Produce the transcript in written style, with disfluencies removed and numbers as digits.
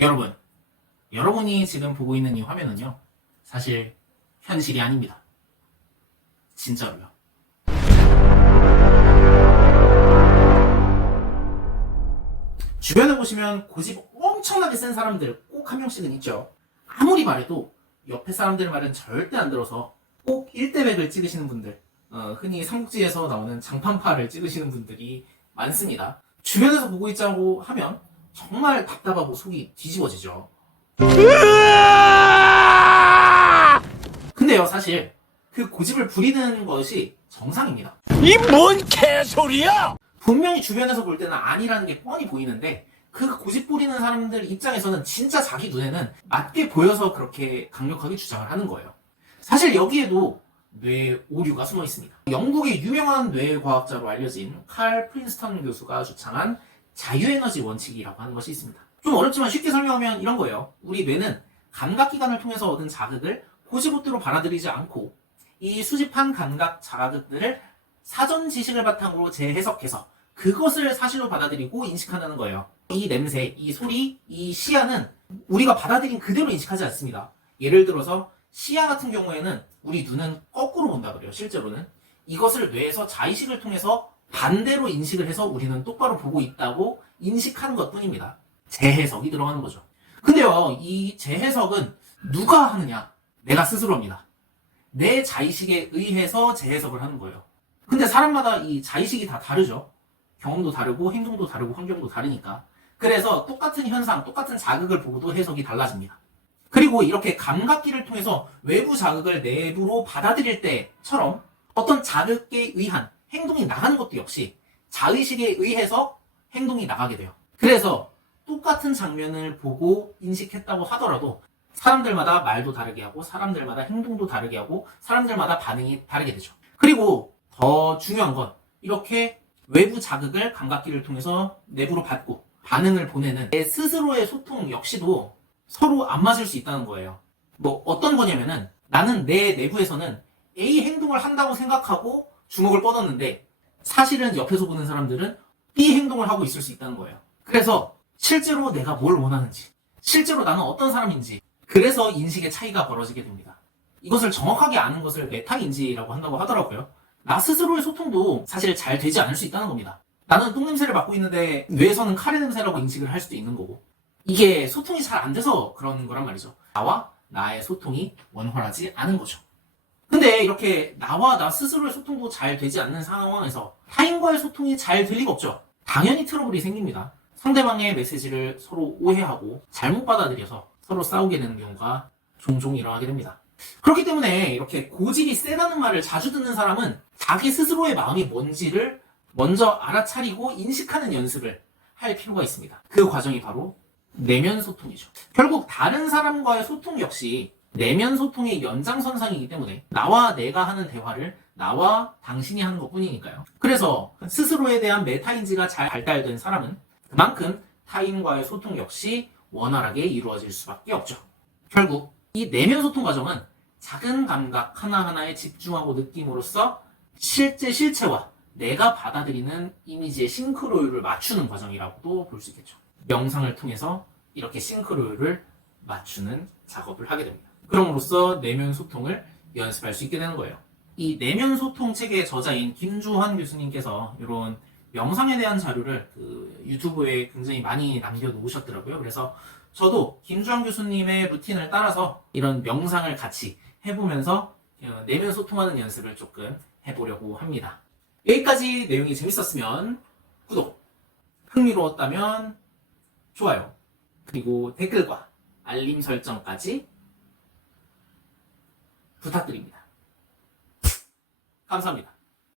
여러분, 여러분이 지금 보고 있는 이 화면은요, 사실 현실이 아닙니다. 진짜로요. 주변에 보시면 고집 엄청나게 센 사람들 꼭 한 명씩은 있죠. 아무리 말해도 옆에 사람들 말은 절대 안 들어서 꼭 1대100을 찍으시는 분들, 흔히 삼국지에서 나오는 장판파를 찍으시는 분들이 많습니다. 주변에서 보고 있자고 하면 정말 답답하고 속이 뒤집어지죠. 근데요, 사실 그 고집을 부리는 것이 정상입니다. 이 뭔 개소리야! 분명히 주변에서 볼 때는 아니라는 게 뻔히 보이는데 그 고집 부리는 사람들 입장에서는 진짜 자기 눈에는 맞게 보여서 그렇게 강력하게 주장을 하는 거예요. 사실 여기에도 뇌 오류가 숨어 있습니다. 영국의 유명한 뇌과학자로 알려진 칼 프린스턴 교수가 주창한 자유에너지 원칙이라고 하는 것이 있습니다. 좀 어렵지만 쉽게 설명하면 이런 거예요. 우리 뇌는 감각기관을 통해서 얻은 자극을 고지봇대로 받아들이지 않고 이 수집한 감각 자극들을 사전 지식을 바탕으로 재해석해서 그것을 사실로 받아들이고 인식한다는 거예요. 이 냄새, 이 소리, 이 시야는 우리가 받아들인 그대로 인식하지 않습니다. 예를 들어서 시야 같은 경우에는 우리 눈은 거꾸로 본다 그래요. 실제로는 이것을 뇌에서 자의식을 통해서 반대로 인식을 해서 우리는 똑바로 보고 있다고 인식하는 것 뿐입니다. 재해석이 들어가는 거죠. 근데요, 이 재해석은 누가 하느냐? 내가 스스로 합니다. 내 자의식에 의해서 재해석을 하는 거예요. 근데 사람마다 이 자의식이 다 다르죠. 경험도 다르고 행동도 다르고 환경도 다르니까. 그래서 똑같은 현상, 똑같은 자극을 보고도 해석이 달라집니다. 그리고 이렇게 감각기를 통해서 외부 자극을 내부로 받아들일 때처럼 어떤 자극에 의한 행동이 나가는 것도 역시 자의식에 의해서 행동이 나가게 돼요. 그래서 똑같은 장면을 보고 인식했다고 하더라도 사람들마다 말도 다르게 하고 사람들마다 행동도 다르게 하고 사람들마다 반응이 다르게 되죠. 그리고 더 중요한 건 이렇게 외부 자극을 감각기를 통해서 내부로 받고 반응을 보내는 내 스스로의 소통 역시도 서로 안 맞을 수 있다는 거예요. 뭐 어떤 거냐면은 나는 내 내부에서는 A 행동을 한다고 생각하고 주먹을 뻗었는데 사실은 옆에서 보는 사람들은 B 행동을 하고 있을 수 있다는 거예요. 그래서 실제로 내가 뭘 원하는지, 실제로 나는 어떤 사람인지, 그래서 인식의 차이가 벌어지게 됩니다. 이것을 정확하게 아는 것을 메타인지라고 한다고 하더라고요. 나 스스로의 소통도 사실 잘 되지 않을 수 있다는 겁니다. 나는 똥냄새를 맡고 있는데 뇌에서는 카레 냄새라고 인식을 할 수도 있는 거고, 이게 소통이 잘 안 돼서 그런 거란 말이죠. 나와 나의 소통이 원활하지 않은 거죠. 근데 이렇게 나와 나 스스로의 소통도 잘 되지 않는 상황에서 타인과의 소통이 잘 될 리가 없죠. 당연히 트러블이 생깁니다. 상대방의 메시지를 서로 오해하고 잘못 받아들여서 서로 싸우게 되는 경우가 종종 일어나게 됩니다. 그렇기 때문에 이렇게 고집이 세다는 말을 자주 듣는 사람은 자기 스스로의 마음이 뭔지를 먼저 알아차리고 인식하는 연습을 할 필요가 있습니다. 그 과정이 바로 내면 소통이죠. 결국 다른 사람과의 소통 역시 내면 소통의 연장선상이기 때문에 나와 내가 하는 대화를 나와 당신이 하는 것 뿐이니까요. 그래서 스스로에 대한 메타인지가 잘 발달된 사람은 그만큼 타인과의 소통 역시 원활하게 이루어질 수밖에 없죠. 결국 이 내면 소통 과정은 작은 감각 하나하나에 집중하고 느낌으로써 실제 실체와 내가 받아들이는 이미지의 싱크로율을 맞추는 과정이라고도 볼 수 있겠죠. 명상을 통해서 이렇게 싱크로율을 맞추는 작업을 하게 됩니다. 그럼으로써 내면 소통을 연습할 수 있게 되는 거예요. 이 내면 소통 책의 저자인 김주환 교수님께서 이런 명상에 대한 자료를 유튜브에 굉장히 많이 남겨놓으셨더라고요. 그래서 저도 김주환 교수님의 루틴을 따라서 이런 명상을 같이 해보면서 내면 소통하는 연습을 조금 해보려고 합니다. 여기까지 내용이 재밌었으면 구독, 흥미로웠다면 좋아요, 그리고 댓글과 알림 설정까지 부탁드립니다. 감사합니다.